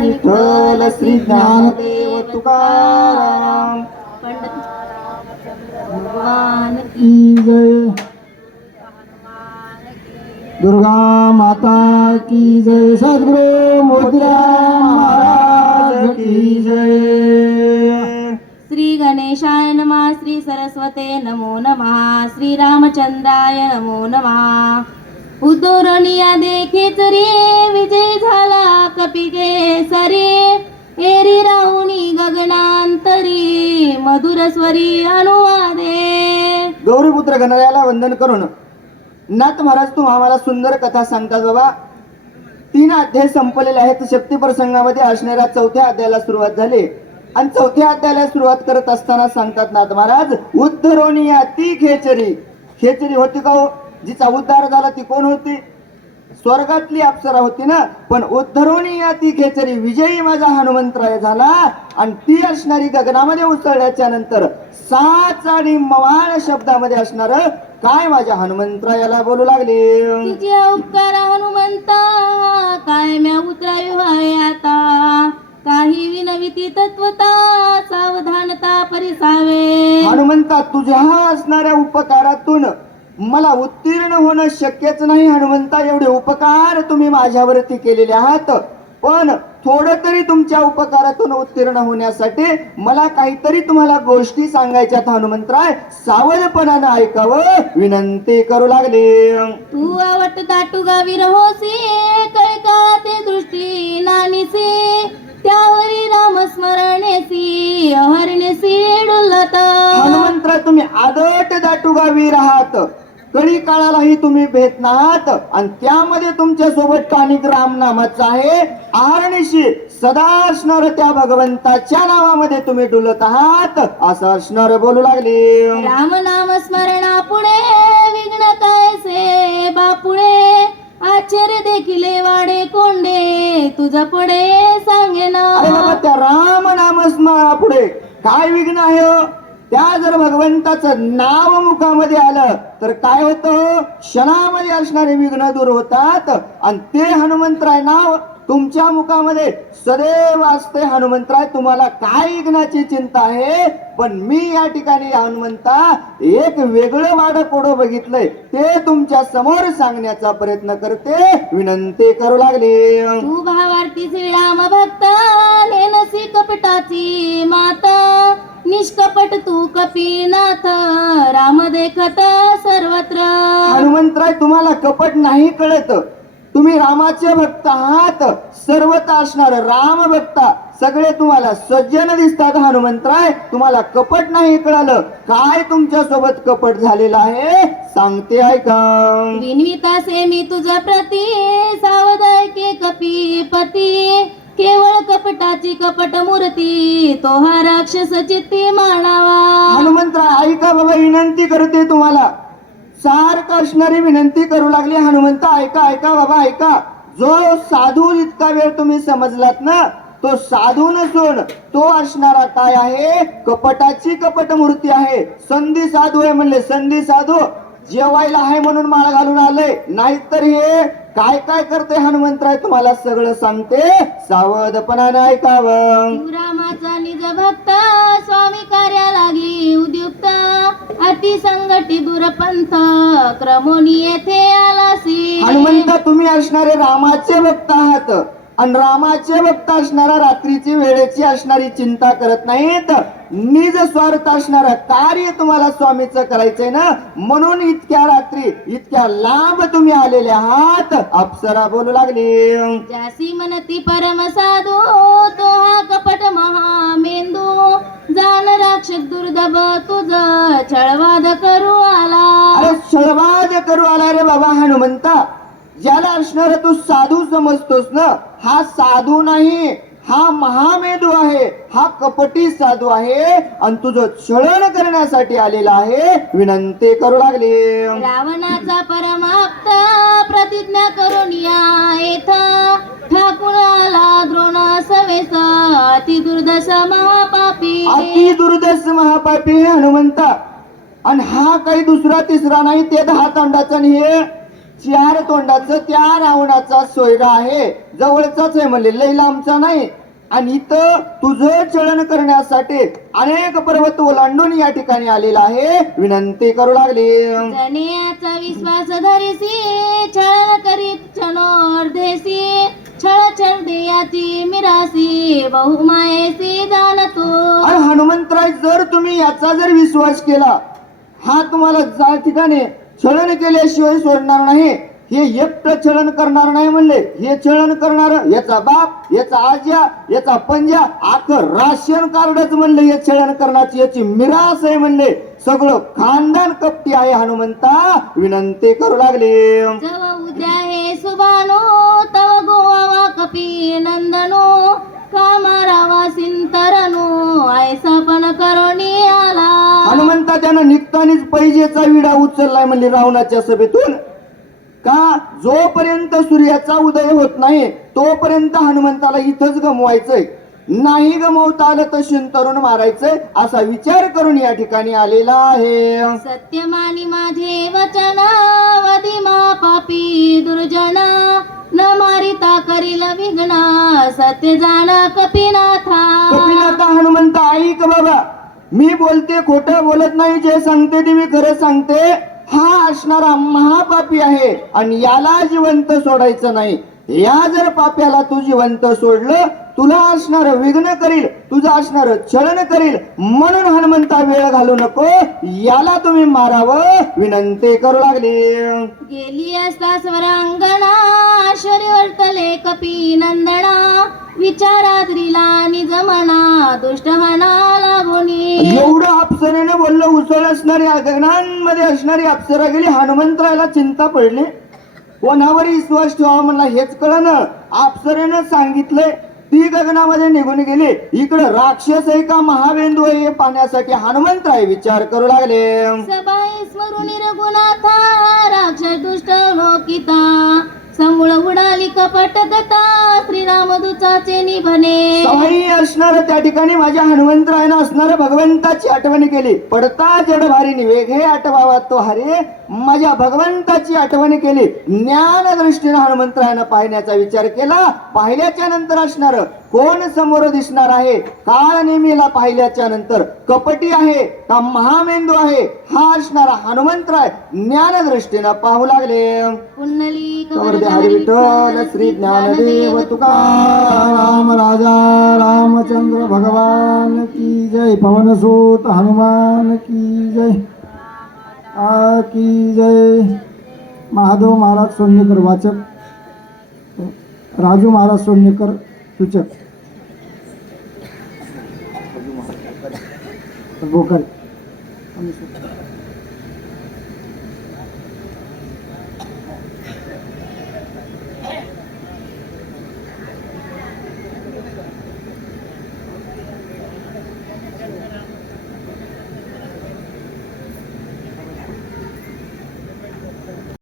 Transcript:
विठ्ठल श्री ज्ञानदेव तुकाराम पंडित भगवान की की जय दुर्गा माता की जय। सद्गुरु मोतीराम महाराज की जय। श्री गणेशाय नमः श्री सरस्वते नमो नमः श्री रामचंद्राय नमो नमः। उतोरणिया देखेच रे विजय झाला कपिके सरे. एरी राहुनी गगनांतरी मधुरस्वरी अनुवादे. गौरीपुत्र गणरायाला वंदन करून नाथ महाराज तू आम्हाला सुंदर कथा सांगतात बाबा. तीन अध्याय संपलेले आहेत. शक्ती प्रसंगामध्ये असणाऱ्या चौथ्या अध्यायाला सुरुवात झाली. आणि चौथ्या अध्यायाला सुरुवात करत असताना सांगतात नाथ महाराज उद्धरोनिया ती खेचरी. खेचरी होती का हो? जिचा उद्धार झाला ती कोण होती? स्वर्गातली अप्सरा होती ना? पण उद्धरोनी या ती खेचरी विजयी माझा हनुमंतराय झाला आणि ती असणारी गगनामध्ये उसळल्याच्या नंतर साच आणि मवाळ शब्दामध्ये असणार काय माझ्या हनुमंतरायाला बोलू लागले? उपकार हनुमंता काय म्या व्हावे आता? काही विनविती तत्वता सावधानता परिसावे. हनुमंता तुझ्या असणाऱ्या उपकारातून मला उत्तीर्ण होणं शक्यच नाही हनुमंता एवढे उपकार तुम्ही माझ्यावरती केलेले आहात. पण थोडं तरी तुमच्या उपकारातून उत्तीर्ण होण्यासाठी मला काहीतरी तुम्हाला गोष्टी सांगायच्यात हनुमंतराय. सावधपणानं ऐकावं. विनंती करू लागले. तू आवट दाटू गावी रहोसी कळका ते दृष्टी नानीसी त्यावरी राम स्मरणेसी अहरणेसी डुलत. हनुमंतराय तुम्ही आदट दाटुगावी राहात कळी काळालाही तुम्ही भेट नाहात आणि त्यामध्ये तुमच्यासोबत कानिक राम नामाचा आहे. आरणीशी सदा असणार त्या भगवंताच्या नावामध्ये तुम्ही डुलत आहात. असं असणार बोलू लागले. राम नाम स्मरणा पुढे विघ्न कायसे बापुळे आश्चर्य देखिले वाडे कोंडे तुझ पुढे सांगेन. अरे बाबा त्या राम नामस्मरणा पुढे काय विघ्न आहे हो? त्या जर भगवंताचं नाव मुखामध्ये आलं तर काय होतं? क्षणामध्ये असणारे विघ्न दूर होतात. आणि ते हनुमंतराय नाव तुमच्या मुखामध्ये सदैव असते हनुमंतराय. तुम्हाला काय विघ्नाची चिंता आहे? पण मी या ठिकाणी हनुमंता एक वेगळं वाड कोडं बघितलंय. ते तुमच्यासमोर सांगण्याचा प्रयत्न करते. विनंती करू लागले. तू भावार्थी श्रीराम भक्त नेनसी कपटाची माता. निष्कपट तू कपीनाथ राम देखत सर्वत्र. हनुमंतराय तुम्हाला कपट नाही कळत. तुम्ही रामाचे भक्त आहात सर्वता असणार राम भक्ता. सगळे तुम्हाला सज्जन दिसतात हनुमंतराय. तुम्हाला कपट नाही कळालं. काय तुमच्यासोबत कपट झालेलं आहे? सांगते ऐका. विनवितासे मी तुझ्या प्रती. सावधाय के कपी पती केवळ कपटाची कपट मूर्ती. तो हा राक्षस चित्ती मानावा. हनुमंतराय ऐका बाबा विनंती करते तुम्हाला. सारखं असणारी विनंती करू लागली. हनुमंत ऐका ऐका बाबा ऐका. जो साधू इतका वेळ तुम्ही समजलात ना तो साधू नसून तो असणारा काय आहे? कपटाची कपट मूर्ती आहे. संधी साधू आहे म्हणले. संधी साधू जेवायला आहे म्हणून माळ घालून आलंय नाहीतर हे काय काय करते हनुमंतराय? तुम्हाला सगळं सांगते. सावधपणाने ऐकावं संगटी दुरपंथ क्रमोनी येथे आलासी. हनुमंत तुम्ही असणारे रामाचे भक्त आहात. आणि रामाचे भक्त असणारा रात्रीची वेळेची असणारी चिंता करत नाहीत. निज स्वार्थ असणार कार्य तुम्हाला स्वामीचं करायचंय ना? म्हणून इतक्या रात्री इतक्या लांब तुम्ही आलेले आहात. अप्सरा बोलू लागली. जासी मनती परम साधू तो हा कपट महामेंदू. जाण राक्षस दुर्दब तुझ छळवाद ज्याला असणार तू साधू समजतोस ना हा साधू नाही हा महामेधू आहे हा कपटी साधू आहे आणि तुझं छळण करण्यासाठी आलेला आहे विनंती करू लागली. रावणाचा परमाप्त प्रतिज्ञा करून या येथा ठाकून आला द्रोण सवेस अति दुर्दश महापापी. अति दुर्दश महापापी हे हनुमंता. आणि हा काही दुसरा तिसरा नाही ते दहा तोंडाचा हे चार तोंडाचं त्या रावणाचा सोयरा आहे. जवळचाच आहे म्हणले लई लांबचा नाही. आणि इथं तुझं चलन करण्यासाठी अनेक पर्वत ओलांडून या ठिकाणी आलेला आहे. विनंती करू लागली. जनियाचा विश्वास धरिसी छळ करीत क्षणोर्धेसी छळ छळ देयाची मिरासी बहुमायेसी जाणतो आणि हनुमंतराय जर तुम्ही याचा जर विश्वास केला हा तुम्हाला जा ठिकाणी छळण केल्याशिवाय सोडणार नाही. हे एकटं छळण करणार नाही म्हणले. हे छळण करणार याचा बाप याचा आज्या याचा पंजा आख राशन कार्डच म्हणले हे छळण करण्याची. याची मिरास आहे म्हणले. सगळं खानदान कपटी आहे हनुमंता. विनंती करू लागले. उद्या हे सुबानो तव गोवा कपी नंदनो कामारावा सिंतरनो ऐसा पण करोनी आला. हनुमंता त्यानं निघतानीच पैजेचा विडा उचललाय म्हणले रावणाच्या सभेतून. का? जोपर्यंत सूर्याचा उदय होत नाही तोपर्यंत हनुमंताला इथंच गमवायचंय. नाही गमवता आलं तर शिंतरून मारायचंय असा विचार करून या ठिकाणी आलेला आहे. सत्यमानी माझे वचन वदिमा पापी दुर्जना न मारिता करील विघ्न सत्य जाणा कपिनाथा. कपिनाथा हनुमंत ऐक बाबा. मी बोलते खोटं बोलत नाही जे सांगते ते मी खरं सांगते. हा असणारा महापापी आहे आणि याला जिवंत सोडायचं नाही. या जर पाप्याला तू जिवंत सोडलं तुला असणार विघ्न करील तुझं असणार छळण करील म्हणून हनुमंता वेळ घालू नको. याला तुम्ही मारावं विनंती करू लागली. गेली असता स्वरांग. कपी नंदना विचाराद्रीला निजमना दुष्ट म्हणा लागुनी एवढं अप्सरेने बोललं उसळ असणारी गगनांमध्ये असणारी अप्सरा गेली हनुमंतराला चिंता पडली. कोणावर विश्वास ठेवा म्हणला हेच कळलं अप्सरेनं सांगितलंय ती गगनामध्ये निघून गेली. इकडं राक्षस आहे का महावेंदू आहे हे पाण्यासाठी हनुमंतराय विचार करू लागले. सबाई स्मरुनी रघुनाथा राक्षस दुष्ट लोकिता. समूळ उडाली कपट गता. श्रीराम दुचाचे निभने सवाई असणार त्या ठिकाणी. माझ्या हनुमंतरायनं असणार भगवंताची आठवण केली. पडता जड भारी निवेग हे आठवावा तो हरे. माझ्या भगवंताची आठवण केली. ज्ञान दृष्टीनं हनुमंतरायनं पाहण्याचा विचार केला. पाहिल्याच्या नंतर असणार कोण समोर दिसणार आहे? काळ नेमीला पाहिल्याच्या नंतर कपटी आहे का महामेंदू आहे? हा असणारा हनुमंतराय ज्ञान दृष्टीनं पाहू लागले. विठ्ठल श्री ज्ञानदेव तुकाराम राम राजा रामचंद्र भगवान की जय. पवनसूत हनुमान की जय. की जय. महादेव महाराज सोन्यकर वाचक. राजू महाराज सोन्यकर सूचक. vocal. Vamos